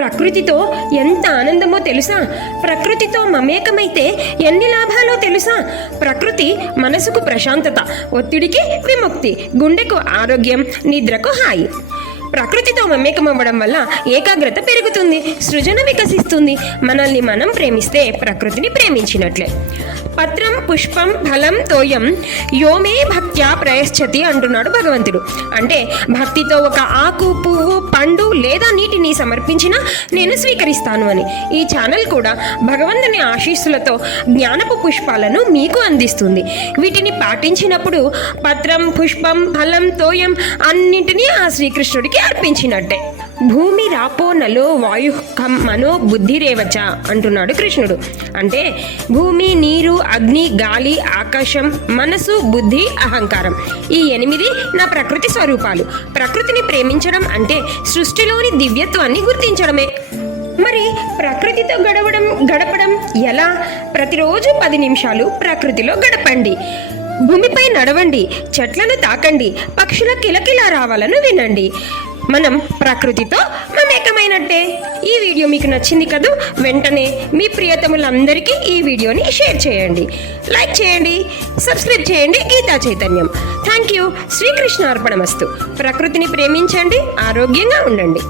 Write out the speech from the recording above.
ప్రకృతితో ఎంత ఆనందమో తెలుసా? ప్రకృతితో మమేకమైతే ఎన్ని లాభాలో తెలుసా? ప్రకృతి మనసుకు ప్రశాంతత ఒత్తిడికి విముక్తి గుండెకు ఆరోగ్యం నిద్రకు హాయి. ప్రకృతితో మమేకమవ్వడం వల్ల ఏకాగ్రత పెరుగుతుంది సృజన వికసిస్తుంది. మనల్ని మనం ప్రేమిస్తే ప్రకృతిని ప్రేమించినట్లే. పత్రం పుష్పం ఫలం తోయం యోమే భక్త్యా ప్రయశ్చతి అంటున్నాడు భగవంతుడు. అంటే భక్తితో ఒక ఆకు పువ్వు లేదా నీటిని సమర్పించినా నేను స్వీకరిస్తాను అని. ఈ ఛానల్ కూడా భగవంతుని ఆశీస్సులతో జ్ఞానపు పుష్పాలను మీకు అందిస్తుంది. వీటిని పాటించినప్పుడు పత్రం పుష్పం ఫలం తోయం అన్నింటినీ ఆ శ్రీకృష్ణుడికి అర్పించినట్టే. భూమి రాపో నలో వాయు కం మనో బుద్ధిరేవచ అంటున్నాడు కృష్ణుడు. అంటే భూమి నీరు అగ్ని గాలి ఆకాశం మనసు బుద్ధి అహంకారం. ఈ ఎనిమిది నా ప్రకృతి స్వరూపాలు. ప్రకృతిని ప్రేమించడం అంటే సృష్టిలోని దివ్యత్వాన్ని గుర్తించడమే. మరి ప్రకృతితో గడవడం గడపడం ఎలా? ప్రతిరోజు పది నిమిషాలు ప్రకృతిలో గడపండి. భూమిపై నడవండి చెట్లను తాకండి పక్షుల కిలకిలా రావాలను వినండి. మనం ప్రకృతితో మమేకమైనట్టే. ఈ వీడియో మీకు నచ్చింది కదూ వెంటనే మీ ప్రియతములందరికీ ఈ వీడియోని షేర్ చేయండి. లైక్ చేయండి సబ్స్క్రైబ్ చేయండి గీతా చైతన్యం. Thank you. శ్రీకృష్ణ అర్పణమస్తు. ప్రకృతిని ప్రేమించండి ఆరోగ్యంగా ఉండండి.